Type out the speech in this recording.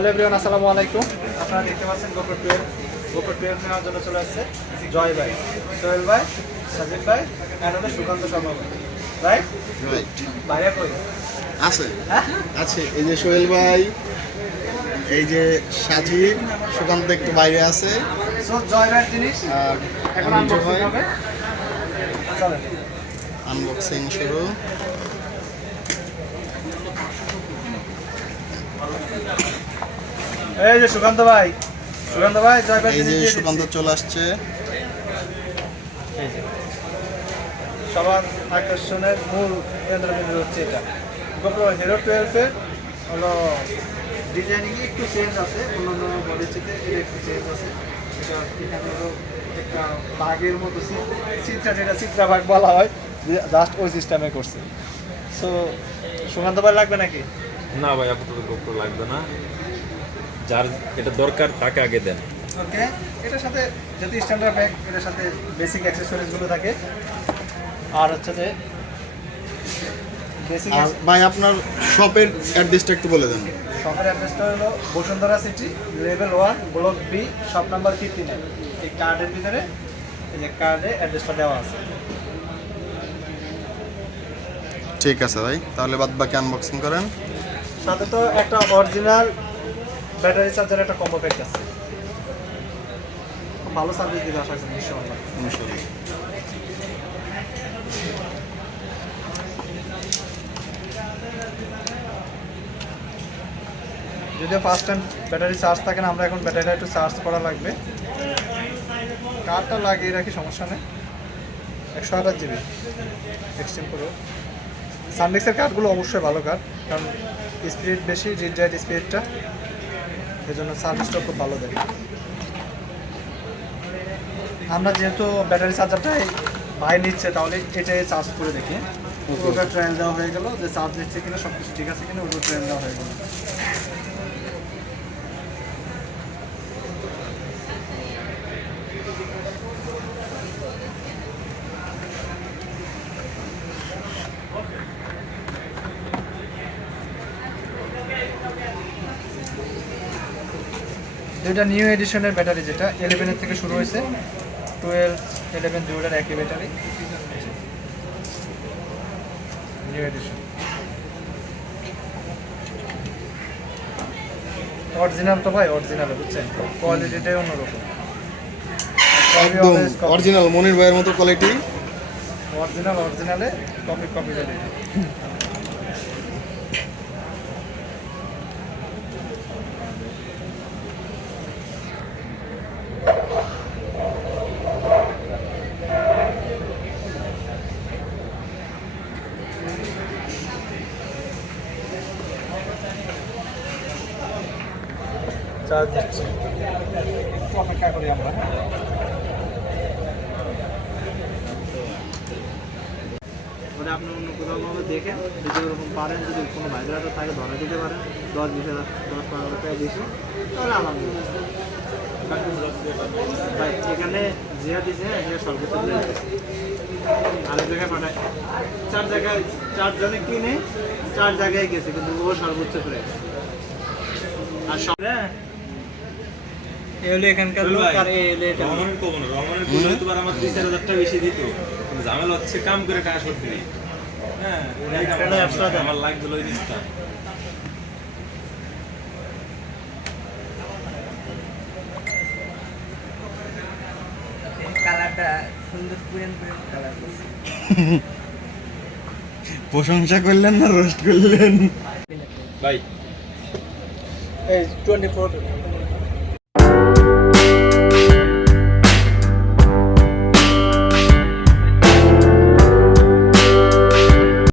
Hello everyone, আসসালামু আলাইকুম। আপনারা দেখতে পাচ্ছেন GoPro 12 নেওয়ার জন্য চলে আসছে জয় ভাই, সোহেল ভাই, সাজিদ ভাই আর হলো সুকান্ত শর্মা ভাই। রাইট ভাইয়া কই আছে? আছে, এই যে সোহেল ভাই, এই যে সাজিদ, সুকান্ত একটু বাইরে আছে। সো জয় ভাইয়ের জিনিস আর এখন আনবক্সিং হবে, চলেন আনবক্সিং শুরু। এই যে সুকান্ত ভাই জয় ভাই এই যে জিনিস সুকান্ত চলে আসছে। সবার আকর্ষণের মূল কেন্দ্রবিন্দু হচ্ছে এটা GoPro HERO12 এর হলো ডিজাইনিং একটু চেঞ্জ আছে, অন্যান্য মডেলের থেকে এটা একটু চেঞ্জ আছে। এটা এখানে হলো একটা বাঘের মতো চিত্রা, যেটা চিত্রা বাঘ বলা হয়, জাস্ট ওই সিস্টেমে করছে। সো সুকান্ত ভাই লাগবে নাকি? না ভাই, আপাতত GoPro লাগবে না। যার এটা দরকার তাকে আগে দেন। ওকে, এটার সাথে যেহেতু স্ট্যান্ডার্ড ব্যাগ, এটার সাথে বেসিক অ্যাক্সেসরিজগুলো থাকে। আর হচ্ছে যে বেসিক আর ভাই আপনার শপের অ্যাড্রেসটা একটু বলে দেন। শপের অ্যাড্রেসটা হলো Bashundhara city, level 1, block B, shop number 59। এই কার্ডের ভিতরে, এই যে কার্ডে অ্যাড্রেসটা দেওয়া আছে। ঠিক আছে ভাই, তাহলে বাদ বাকি আনবক্সিং করেন। সাথে তো একটা অরিজিনাল ব্যাটারি চার্জার, একটা কম্বো প্যাক আছে। খুব ভালো সার্ভিস দিবে আশা করি ইনশাআল্লাহ। যদিও ফার্স্ট টাইম ব্যাটারি চার্জ থাকে না, আমরা এখন ব্যাটারিটা একটু চার্জ করা লাগবে। কার্ডটা লাগিয়ে রাখি, সমস্যা নেই। 128 GB এক্সটেন্ড করে। সানডিক্সের কার্ডগুলো অবশ্যই ভালো কার্ড, কারণ স্পিড বেশি, রিড রাইট স্পিডটা, এই জন্য সার্ভিসটা খুব ভালো দেয়। আমরা যেহেতু ব্যাটারি চার্জারটাই ভাই নিচ্ছে, তাহলে এটাই চার্জ করে দেখি। ওটা ট্রায়াল দেওয়া হয়ে গেল, যে চার্জ নিচ্ছে কিনা, সব কিছু ঠিক আছে কিনা, ওটা ট্রায়াল দেওয়া হয়ে গেল। দুইটা নিউ এডিশনের ব্যাটারি, যেটা 11 থেকে শুরু হয়েছে, 12, 11 দুইটার একই ব্যাটারি, নিউ এডিশন। অরিজিনাল তো ভাই, অরিজিনাল বুঝছেন, কোয়ালিটিটাই অন্যরকম। একদম অরিজিনাল, মনির ভাইয়ের মতো কোয়ালিটি। অরিজিনালে কপি কোয়ালিটি। চার্জ দিচ্ছি, একটু অপেক্ষা করি আমরা। ওটা আপনি অন্য কোথাও ভাবে দেখেন, যদি ওরকম পারেন, যদি কোনো ভাইব্রেটর থাকে ধরে দিতে পারেন 10-15 টাকা বেশি, তাহলে আলহামদুলিল্লাহ। ভাই এখানে জিয়া দিছে, এখানে সর্বোচ্চ দিয়ে দিচ্ছে, আরেক জায়গায় পাঠায়। 4 জনে কিনে 4 জায়গায় গেছে, কিন্তু ও সর্বোচ্চ প্রাইস। আর সব এখানকার লোক, আর রহমানের কব না, রহমানের বললে তো আমার 2-4 হাজার টাকা বেশি দিত। ঝামেলা হচ্ছে কাম করে টাকা শোধ দিই। হ্যাঁ, আমার লাগবে ওই জিনিসটা। কালারটা সুন্দর, পুরান কালার। প্রশংসা করলেন না রোস্ট করলেন? ভাই এই 24